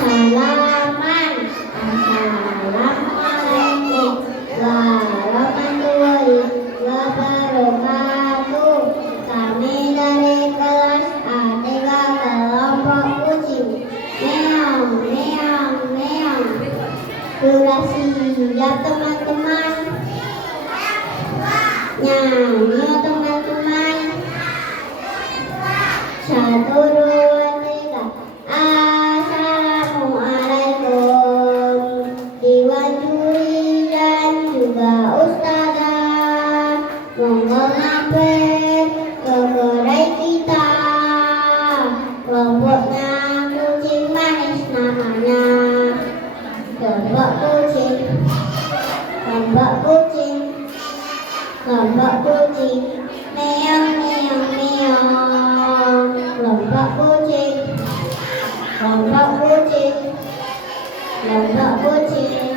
Salaman. Assalamualaikum warahmatullahi wabarakatuh. Kami dari kelas A3 kelompok kucing. Meong, meong, meong. Sudah siap teman-teman? Nyanyi teman-teman. 1, 2, 3. Assalamualaikum Iwan Juri dan juga Ustazah. Monggo mampir ke kedai kita. Kelompoknya kucing manis namanya. Kelompok kucing, kelompok kucing, kelompok kucing. Meong, meong, meong. Kelompok kucing, kelompok kucing, kelompok kucing.